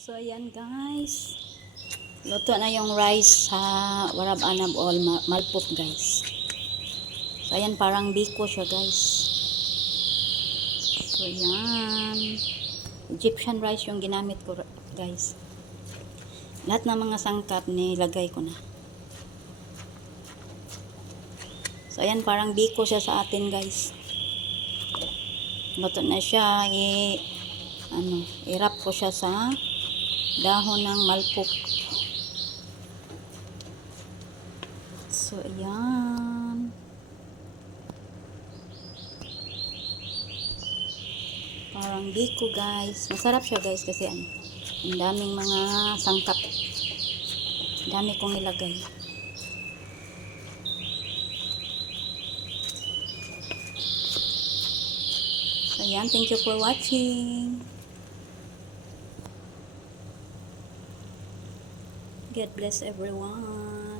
So, ayan guys. Luto na yung rice sa warab anab o malpot guys. So, ayan parang biko siya guys. So, ayan. Egyptian rice yung ginamit ko guys. Lahat ng mga sangkap nilagay ko na. So, ayan parang biko siya sa atin guys. Luto na siya. I-wrap ko siya sa dahon ng malpot. So, ayan. Parang biko guys. Masarap siya guys kasi ang daming mga sangkap. Dami kong nilagay. So, ayan. Thank you for watching. God bless everyone.